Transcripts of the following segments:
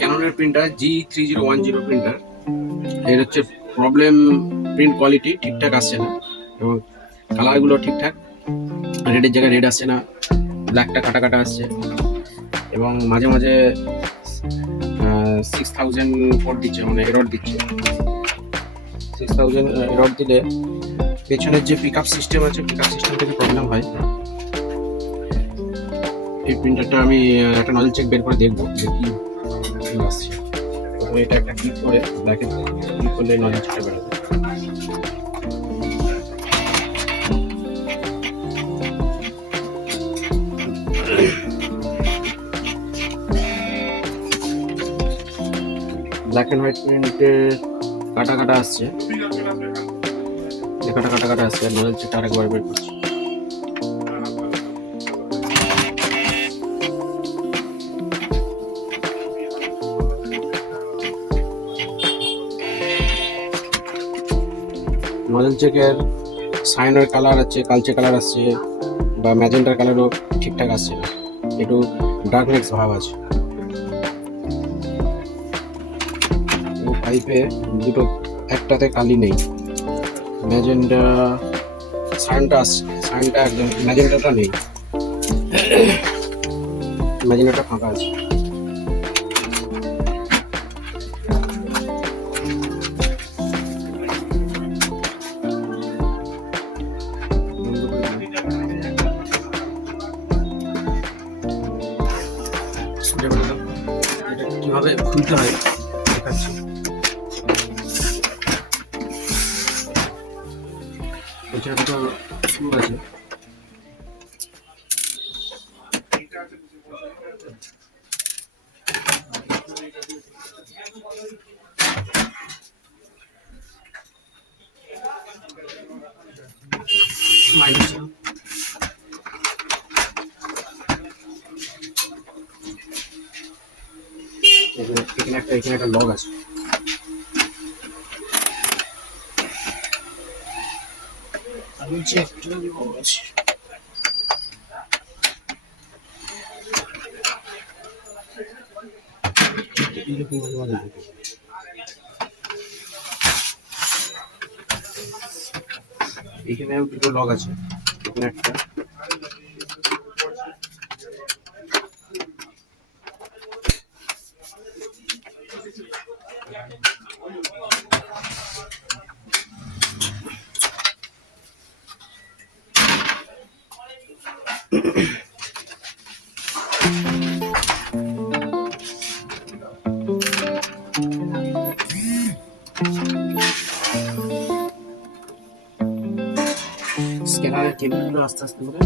ক্যাননের printer g3010 printer. এর হচ্ছে problem, print quality ঠিকঠাক আসছে না এবং কালারগুলো ঠিকঠাক, রেডের জায়গায় রেড আসছে না, ব্ল্যাকটা কাটা কাটা আসছে এবং মাঝে মাঝে 6000 দিচ্ছে, মানে এরর দিচ্ছে। 6000 এরর দিলে পেছনের যে পিক আপ সিস্টেম আছে, পিক আপ সিস্টেম থেকে প্রবলেম হয়। এই প্রিন্টারটা আমি একটা নজল চেক বের করে দেখবো যে কি আসছে। প্রথমে এটা একটা ক্লিক করে ব্ল্যাকে ক্লিক করলে নজল চেকটা বেরোবে। ব্ল্যাক অ্যান্ড হোয়াইট প্রিন্টে কাটা কাটা আসছে, কাটা কাটা কাটা আসছে। আর নজল চেকটা আরেকবার বের করছি। নজল চেকের সাইনের কালার আছে, কালচে কালার আসছে বা ম্যাজেন্টার কালারও ঠিকঠাক আসছে না, একটু ডার্কনেস ভাব আছে। পাইপে দুটো একটাতে কালি নেই, ম্যাজেন্টা সাইনটা আসছে, সাইনটা একদম, ম্যাজেন্টাটা নেই, ম্যাজেন্টাটা ফাঁকা আছে। এটা কিভাবে খুলতে হয় দেখাচ্ছি। এছাড়া তো স্ক্রু আছে, এখানে একটা লগ আছে। আমি চেক করে দিব আছে। এখানে দুটো লগ আছে, এখানে একটা, স্ক্যানারের কেবলগুলো আস্তে আস্তে করে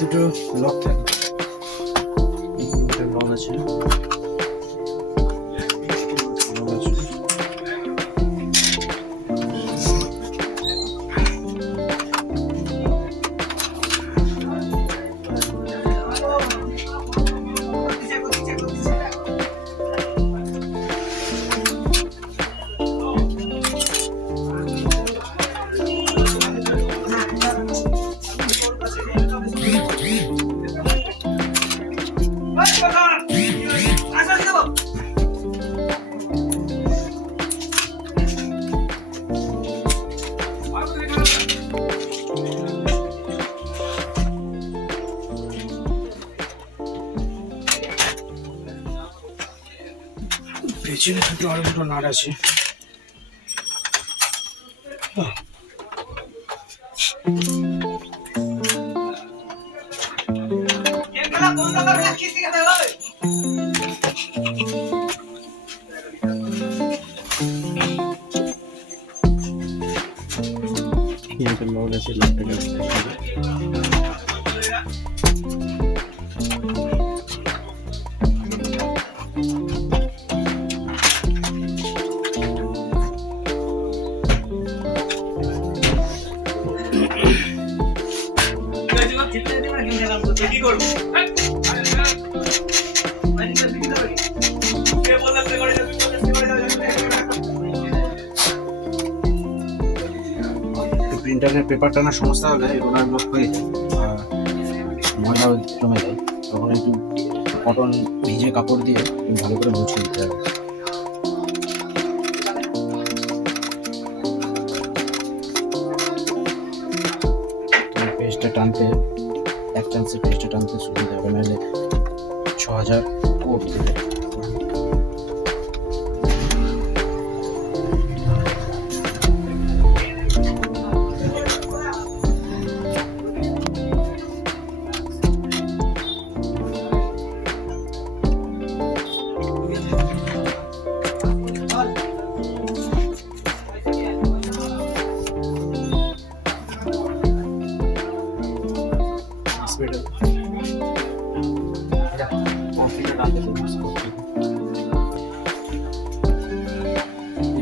দুটো লক থাকে, লক আছে। পেছনে দুটো আরো দুটো নাট আছে। গেছে ল্যাপটপে প্রিন্টারের পেপার টানার সমস্যা হলে রোলার ব্লক হয়ে যায় ময়লা জমে যায়, তখন একটু কটন ভিজে কাপড় দিয়ে ভালো করে মুছে দিতে হবে। পেজটা টানতে এক চান্সে পেজটা টানতে সুবিধা হবে, নাহলে 6000 কোট দেবে।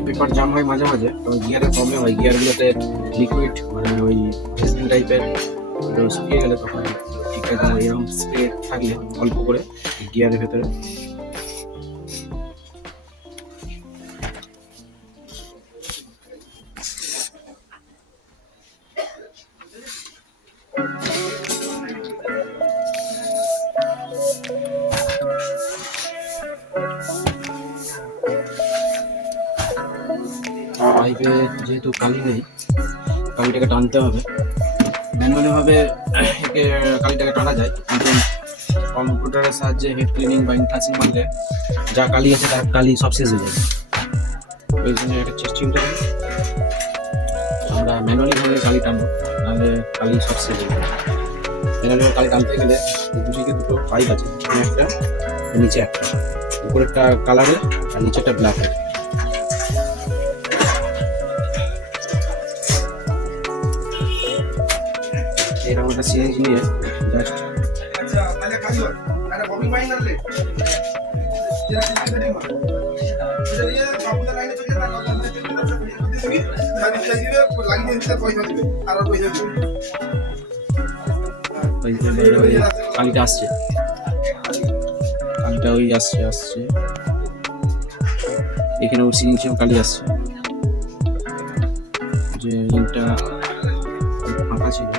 পেপার জাম হয় মাঝে মাঝে, তখন গিয়ারের প্রবলেম হয়, গিয়ারগুলোতে লিকুইড মানে ওই ভেসলিন টাইপের শুকিয়ে গেলে তখন ঠিকঠাক এরকম স্প্রে থাকলে অল্প করে গিয়ারের ভেতরে পাইপে যেহেতু কালি নেই, কালিটাকে টানতে হবে। ম্যানুয়ালি ভাবে একে কালিটাকে টানা যায়, কিন্তু কম্পিউটারের সাহায্যে হেড ক্লিনিং বা ইনফ্লাক্সিং মারলে যা কালি আছে তার কালি সব শেষ হয়ে যাবে। ওই জন্য একটা চেষ্টিংটা আমরা ম্যানুয়ালি ভাবে কালি টানবো, নাহলে কালি সব শেষ হয়ে যাবে। ম্যানুয়ালি কালি টানতে গেলে দুদিকে দুটো পাইপ আছে, একটা নিচে একটা, উপরেরটা কালারের আর নিচেরটা ব্ল্যাকের। এরকম একটা সিরিঞ্জ নিয়ে জাস্ট কালিটা আসছে, কালিটা ওই আসছে আসছে এখানে ওই সিরিঞ্জেও কালি আসছে, যে ইনটা ফাঁকা ছিল।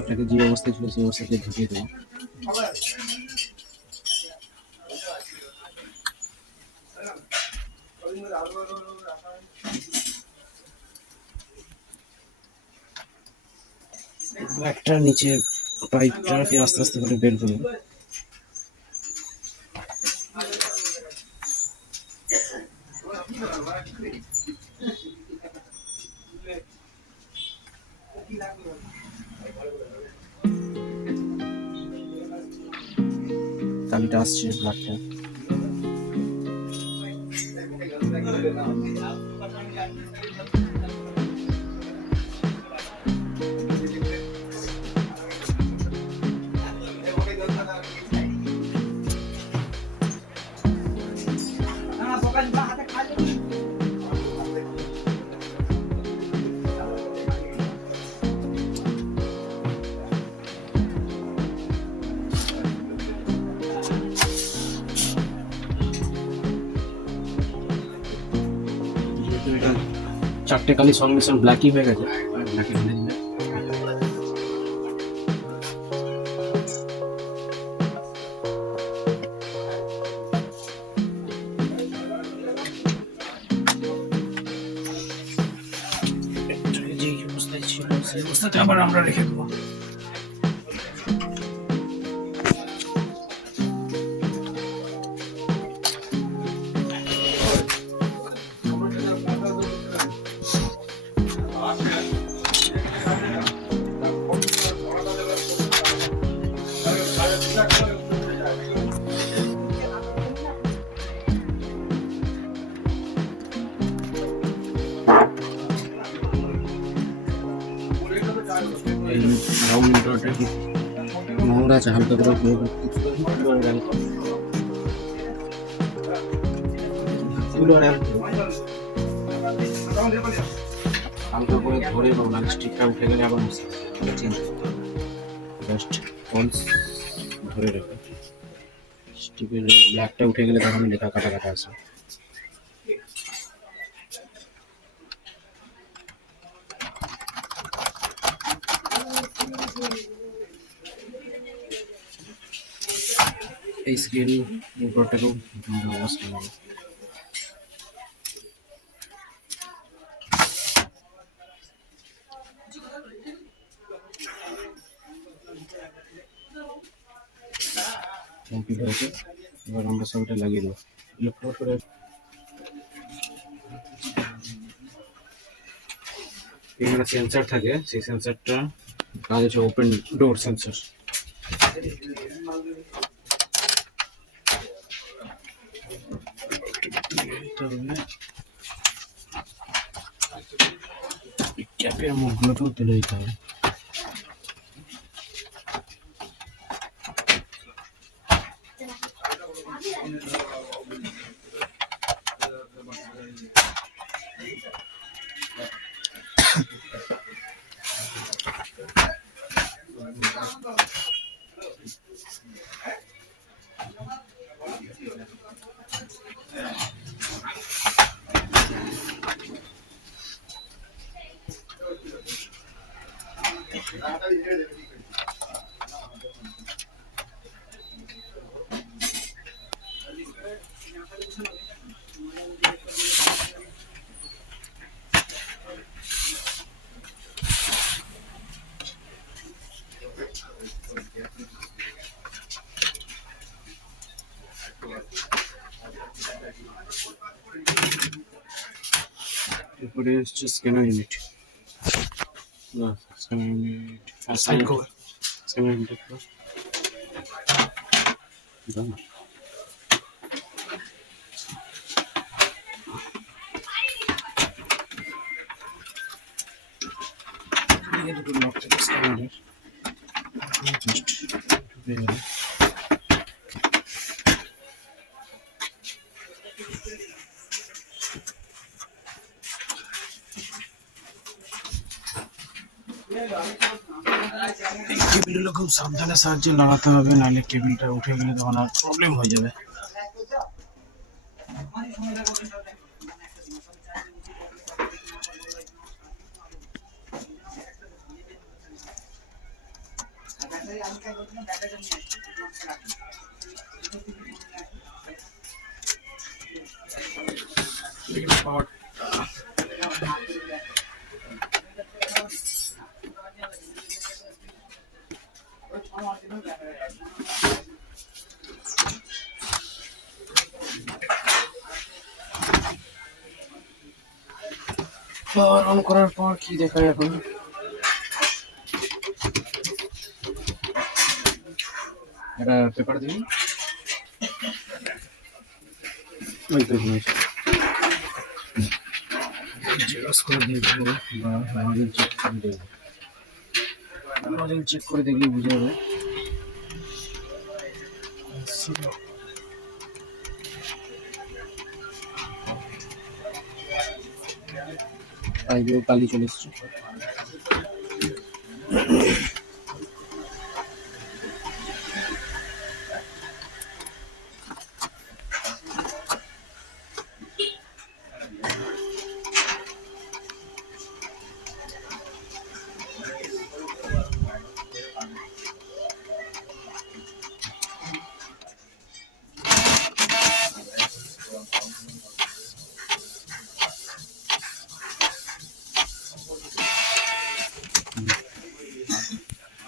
এটাকে যে অবস্থায় ছিল সেই অবস্থাতে ঢুকিয়ে দেবো। একটা নিচে পাইপটাকে আস্তে আস্তে করে বের করবো। কালিটা আসছে ব্ল্যাকটা, চারটে কালি সংমিশ্রণ ব্ল্যাকই হয়ে গেছে, ব্ল্যাকই ঢেলে দিলে যে অবস্থায় ছিল সেই অবস্থাতে আবার আমরা রেখে দেবো। রাউন্ড ইন্টারটা কি নোংরা আছে, হালকা করে হালকা করে ধরে পাবো না, স্টিকটা উঠে গেলে আবার চেঞ্জ জাস্ট ওয়ান্স ধরে রেখে স্টিকের ব্ল্যাকটা উঠে গেলে তখন লেখা কাটা কাটা আছে। এই স্ক্রিন উপরটাকেও কমপ্লিট হয়েছে। এবার আমরা সবটা লাগিয়ে দেবো। লক্ষ্য করে এখানে সেন্সর থাকে, সেই সেন্সরটা কাজ হচ্ছে ওপেন ডোর সেন্সর। ক্যাপের মুখগুলোকেও তুলে দিতে হবে। এরপরে হচ্ছে scanner unit. Scanner unit scanner unit দুটো লক থাকে স্ক্যানারের। কেবিলগুলো খুব সাবধানে সাহায্যে লাগাতে হবে, নাহলে কেবিলটা উঠে গেলে তখন আর প্রবলেম হয়ে যাবে। পাওয়ার অন করার পর কি দেখায় এখন? এটা পেপার দিন, ওই তো জেরক্স করে দিয়ে দেবো বা নজল চেক করে দেবো। নজল চেক করে দেখলে বুঝে যাবে। পাইপেও কালি চলে এসছে।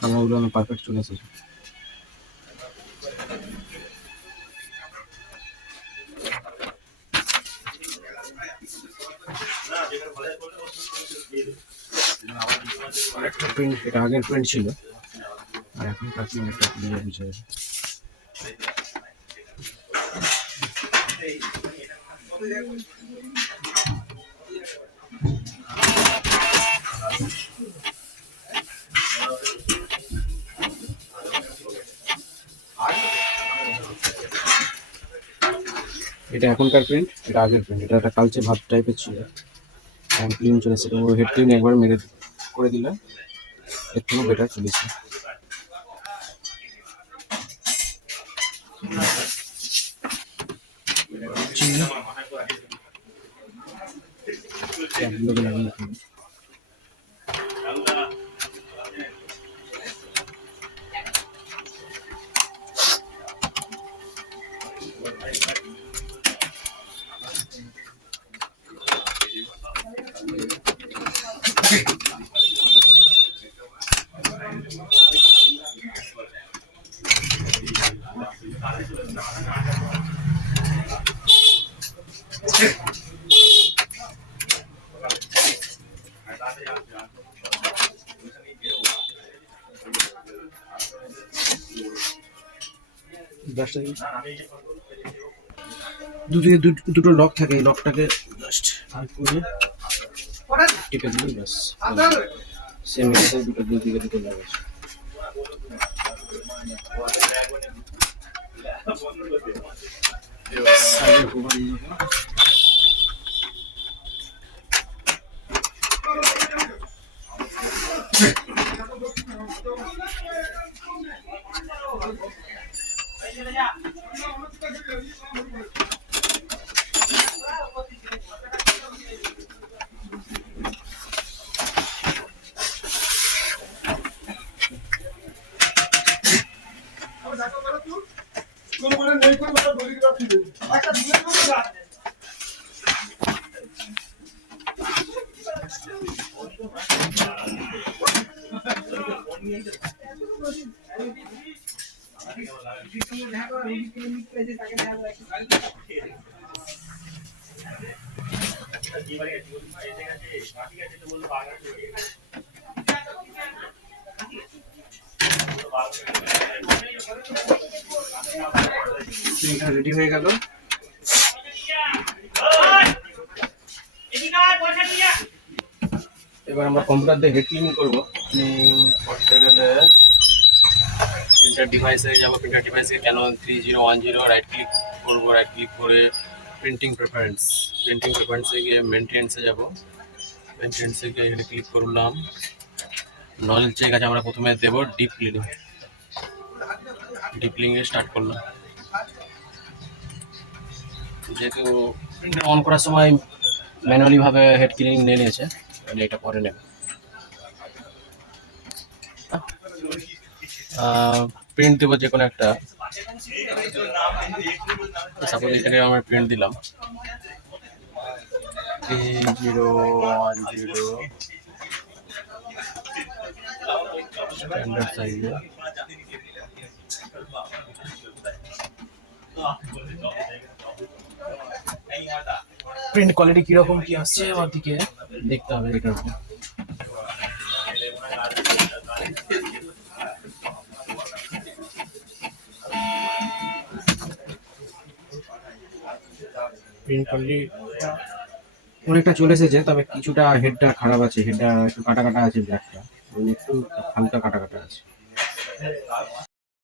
কালারগুলো আমার পারফেক্ট চলে এসেছে। আরেকটা প্রিন্ট, এটা আগের প্রিন্ট ছিল, আর এখনকার প্রিন্ট একটা ক্লিয়ার বিষয়। এটা এখনকার প্রিন্ট, এটা আগের প্রিন্ট। এটা একটা কালচে ভাব টাইপের ছিল, এখন ক্লিন চলেছে। তো হেড ক্লিন একবার মেরে করে দিলে এর থেকেও বেটার চলেছে। দুদিকে দুটো লক থাকে, এই লকটাকে জাস্ট টিপে দিলেই ব্যাস সেম দুটো দুদিকে দুটো লক আছে। রেডি হয়ে গেল। এবার আমরা কম্পিউটার দিয়ে হেড ক্লিনিং করবো। করতে গেলে প্রিন্টার ডিভাইসে যাবো, প্রিন্টার ডিভাইসে canon 3010 রাইট ক্লিক করবো, রাইট ক্লিক করে প্রিন্টিং প্রেফারেন্সে গিয়ে মেনটেন্সে যাবো, মেনটেন্সে গিয়ে এখানে ক্লিক করলাম। নজল চেক আছে, আমরা প্রথমে দেবো ডিপ ক্লিনিং স্টার্ট করলাম। যেহেতু প্রিন্টার অন করার সময় ম্যানুয়ালি ভাবে হেড ক্লিনিং নিয়ে নিয়েছে, তাহলে এটা পরে নেবে। প্রিন্ট দেবো যে কোনো একটা, সাপোজ এখানে আমরা প্রিন্ট দিলাম 3010 স্ট্যান্ডার্ড সাইজে। প্রিন্ট কোয়ালিটি কিরকম কি আসছে আমার দিকে দেখতে হবে এটার উপর। প্রিন্ট কোয়ালিটি অনেকটা চলে এসেছে, তবে কিছুটা হেডটা খারাপ আছে, হেডটা একটু কাটা কাটা আছে, ব্ল্যাকটা একটু হালকা কাটা কাটা আছে।